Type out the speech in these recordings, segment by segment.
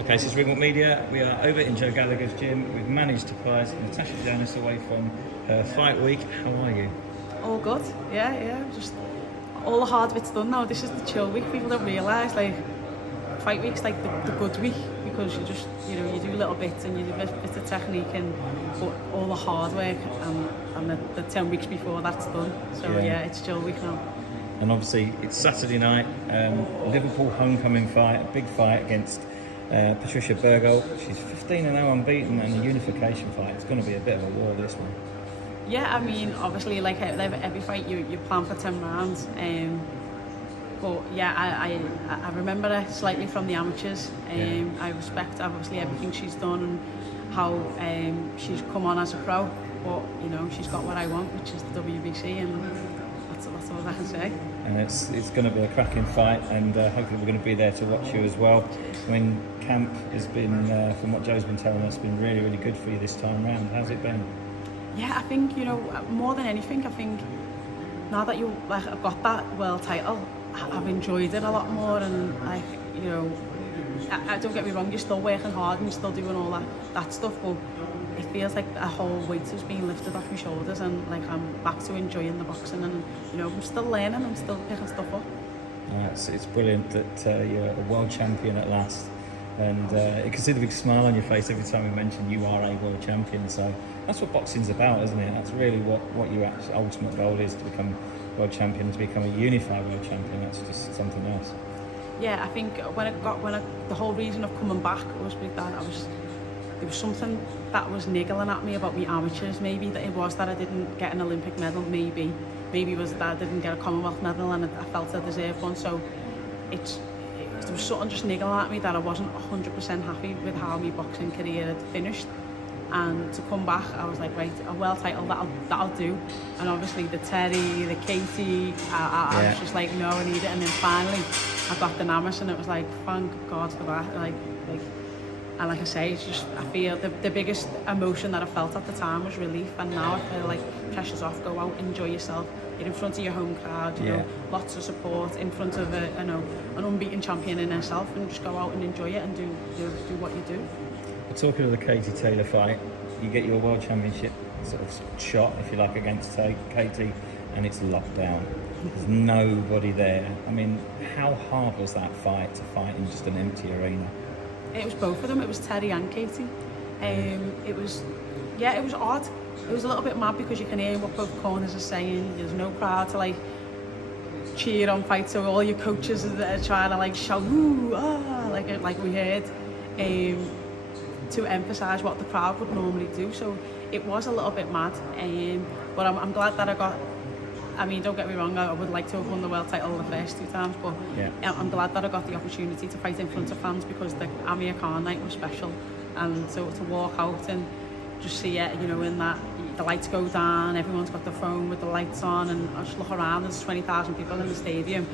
Okay, this is Ringwalk Media. We are over in Joe Gallagher's gym. We've managed to prize Natasha Jonas away from her fight week. How are you? All good, yeah. Just all the hard bit's done now. This is the chill week. People don't realise, like, fight week's like the good week because you just, you do little bits and you do bits of technique and but all the hard work and the 10 weeks before that's done. So yeah, it's chill week now. And obviously it's Saturday night, Liverpool homecoming fight, a big fight against Patricia Bergel. She's 15 and 0 unbeaten, and a unification fight. It's going to be a bit of a war, this one. Yeah, I mean, obviously, like every fight, you plan for 10 rounds. But yeah, I remember her slightly from the amateurs. I respect obviously everything she's done and how she's come on as a pro. But she's got what I want, which is the WBC, and that's all I can say. And it's going to be a cracking fight, and hopefully we're going to be there to watch you as well. I mean, camp has been, from what Joe's been telling us, been really, really good for you this time round. How's it been? Yeah, I think more than anything, I think now that I've got that world title, I've enjoyed it a lot more, and I don't get me wrong, you're still working hard and you're still doing all that stuff, but it feels like a whole weight has been lifted off my shoulders, and like I'm back to enjoying the boxing, and I'm still learning, I'm still picking stuff up. It's brilliant that you're a world champion at last, and you can see the big smile on your face every time we mention you are a world champion. So that's what boxing's about, isn't it? That's really what your ultimate goal is, to become world champion, to become a unified world champion. That's just something else. Yeah, I think the whole reason of coming back was because there was something that was niggling at me about me amateurs. Maybe that it was that I didn't get an Olympic medal. Maybe it was that I didn't get a Commonwealth medal, and I felt I deserved one. So there was something just niggling at me that I wasn't 100% happy with how my boxing career had finished. And to come back, I was like, right, a world title, that'll do. And obviously the Terry, the Katie, I was just like, no, I need it. And then finally I got the Namas, and it was like, thank God for that. And like I say, it's just, I feel the biggest emotion that I felt at the time was relief, and now I feel like pressure's off, go out, enjoy yourself. You're in front of your home crowd, you know, lots of support, in front of an unbeaten champion in herself, and just go out and enjoy it and do what you do. Talking of the Katie Taylor fight, you get your world championship sort of shot, if you like, against Katie, and it's locked down. There's nobody there. I mean, how hard was that fight to fight in just an empty arena? It was both of them. It was Terry and Katie. It was odd. It was a little bit mad because you can hear what both corners are saying. There's no crowd to like cheer on fight, so all your coaches are trying to like shout, "Ooh, ah," like we heard, to emphasise what the crowd would normally do. So it was a little bit mad. But I'm glad that I got. I mean, don't get me wrong, I would like to have won the world title the first 2 times, but I'm glad that I got the opportunity to fight in front of fans, because the Amir Khan night was special. And so to walk out and just see it, in that, the lights go down, everyone's got their phone with the lights on, and I just look around, there's 20,000 people in the stadium.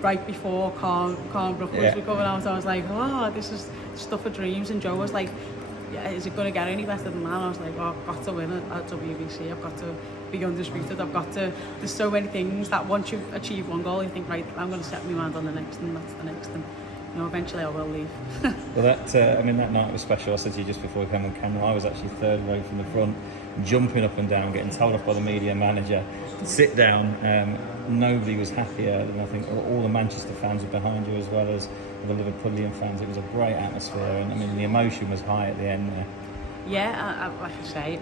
Right before Khan Brooklyn were coming out, I was like, oh, this is stuff of dreams. And Joe was like, yeah, is it going to get any better than that? And I was like, well, I've got to win it at WBC, I've got to be undisputed, there's so many things that once you achieve one goal, you think, right, I'm going to set my mind on the next, and that's the next, and eventually I will leave. Well, that night was special. I said to you just before we came on camera, I was actually third row from the front, jumping up and down, getting told off by the media manager to sit down. Nobody was happier than, I think, all the Manchester fans were behind you, as well as the Liverpoolian fans. It was a great atmosphere, and I mean, the emotion was high at the end there. Yeah, like I say,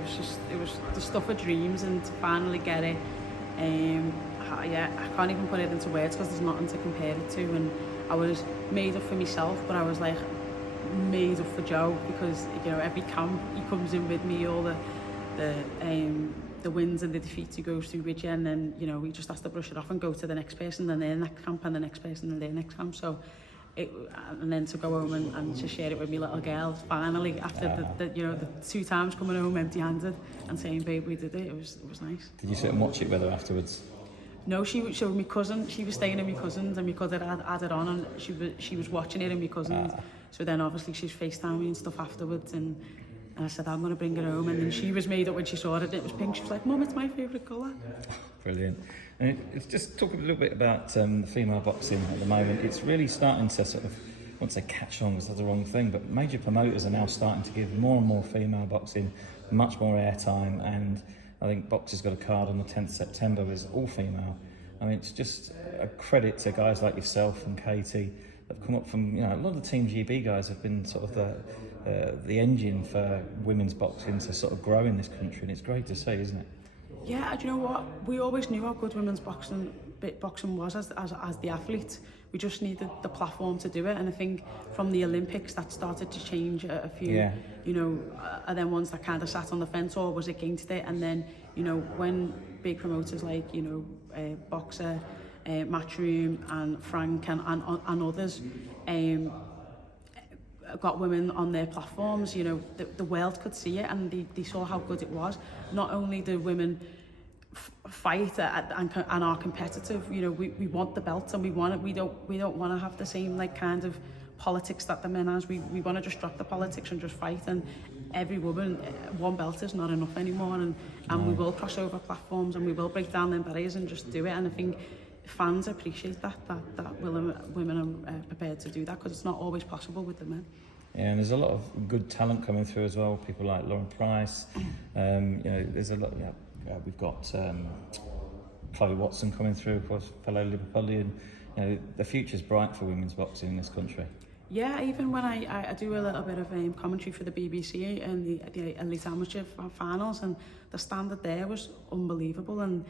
it was the stuff of dreams, and to finally get it, I can't even put it into words because there's nothing to compare it to. And I was made up for myself, but I was like made up for Joe, because every camp he comes in with me, all the wins and the defeats he goes through with you, and then he just has to brush it off and go to the next person, and their next camp, and the next person, and their next camp. So and then to go home and to share it with my little girl finally, after the 2 times coming home empty-handed and saying, babe, we did it. It was nice. Did you sit and watch it with her afterwards? No, so my cousin, she was staying in my cousin's, and my cousin had it on, and she was watching it in my cousin's. So then obviously she's FaceTiming me and stuff afterwards, and I said, I'm going to bring it home. And then she was made up when she saw it. It was pink. She was like, Mum, it's my favourite colour. Brilliant. And it's just talk a little bit about the female boxing at the moment. It's really starting to sort of wouldn't say catch on because that's the wrong thing, but major promoters are now starting to give more and more female boxing much more airtime, and I think Boxer's got a card on the 10th September is all female. I mean, it's just a credit to guys like yourself and Katie that have come up from, a lot of the Team GB guys have been sort of the engine for women's boxing to sort of grow in this country, and it's great to see, isn't it? Yeah, do you know what? We always knew how good women's boxing was as the athlete. We just needed the platform to do it, and I think from the Olympics that started to change a few, and then ones that kind of sat on the fence or was against it, and then, when big promoters like, Boxer, Matchroom and Frank and others got women on their platforms, the world could see it, and they saw how good it was. Not only do women fight and are competitive, we want the belt, and we want it. We don't want to have the same kind of politics that the men has. We want to just drop the politics and just fight. And every woman, one belt is not enough anymore, and we will cross over platforms, and we will break down them barriers and just do it. And I think fans appreciate that women are prepared to do that, because it's not always possible with the men. Yeah, and there's a lot of good talent coming through as well. People like Lauren Price. There's a lot. We've got Chloe Watson coming through, of course, fellow Liverpudlian. The future's bright for women's boxing in this country. Yeah, even when I do a little bit of commentary for the BBC and the Elite Amateur finals, and the standard there was unbelievable. And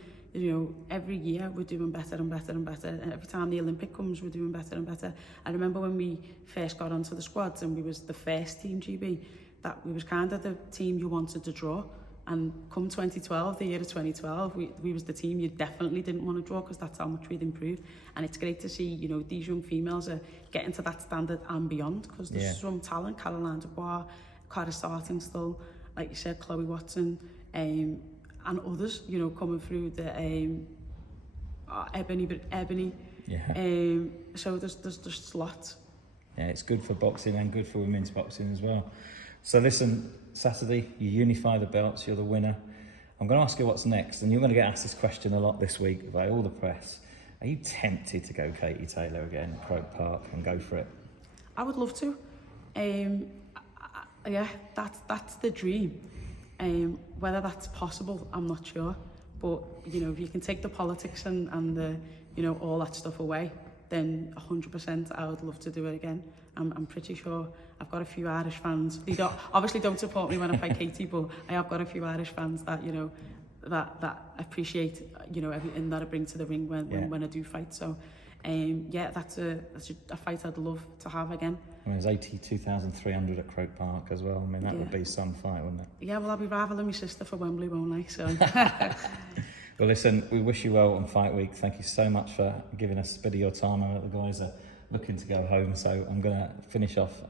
every year we're doing better and better and better. And every time the Olympic comes, we're doing better and better. I remember when we first got onto the squads and we was the first Team GB, that we was kind of the team you wanted to draw. And come 2012, the year of 2012, we was the team you definitely didn't want to draw, because that's how much we'd improved. And it's great to see, these young females are getting to that standard and beyond, because there's some talent. Caroline Dubois, Cara Starting still, like you said, Chloe Watson, and others, coming through the Ebony. Yeah. So there's just lots. Yeah, it's good for boxing and good for women's boxing as well. So listen, Saturday, you unify the belts, you're the winner. I'm going to ask you what's next, and you're going to get asked this question a lot this week by all the press. Are you tempted to go Katie Taylor again at Croke Park and go for it? I would love to. Yeah, that's the dream. Whether that's possible, I'm not sure. But, if you can take the politics and the, all that stuff away, then 100% I would love to do it again. I'm pretty sure I've got a few Irish fans. They obviously don't support me when I fight Katie, but I have got a few Irish fans that, that appreciate, everything that I bring to the ring when I do fight. So, that's a fight I'd love to have again. I mean, it was 82,300 at Croke Park as well. I mean, that would be some fight, wouldn't it? Yeah, well, I'll be rivaling my sister for Wembley, won't I? So. Well, listen, we wish you well on Fight Week. Thank you so much for giving us a bit of your time. I know the guys are looking to go home, so I'm going to finish off.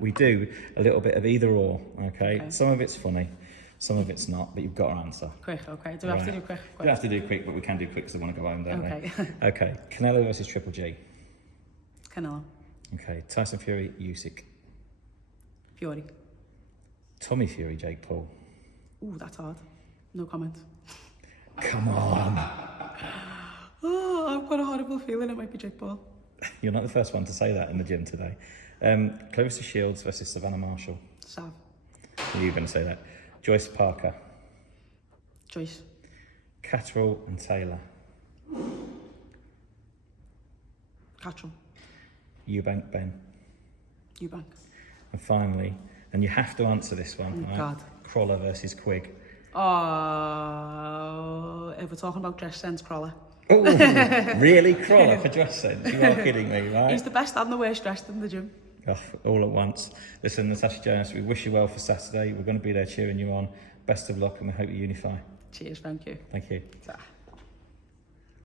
We do a little bit of either or, okay? Some of it's funny, some of it's not, but you've got to answer. Quick, okay. Do we have to do quick? We have to do quick, but we can do quick because I want to go home, don't we? Okay. Okay, Canelo versus Triple G. Canelo. Okay, Tyson Fury, Usyk. Fury. Tommy Fury, Jake Paul. Ooh, that's hard. No comment. Come on. Oh, I've got a horrible feeling it might be Jake Paul. You're not the first one to say that in the gym today. Clarissa Shields versus Savannah Marshall. Sav. You're going to say that. Joyce Parker. Joyce. Catterall and Taylor. Catterall. Eubank Ben. Eubank. And finally, and you have to answer this one. Oh, right? God. Crawler versus Quigg. Oh, if we're talking about dress sense, Crawler. Oh, really? Crawler for dress sense? You are kidding me, right? He's the best and the worst dressed in the gym. Oh, all at once. Listen, Natasha Jonas, we wish you well for Saturday. We're going to be there cheering you on. Best of luck, and we hope you unify. Cheers, thank you. Thank you. Ta.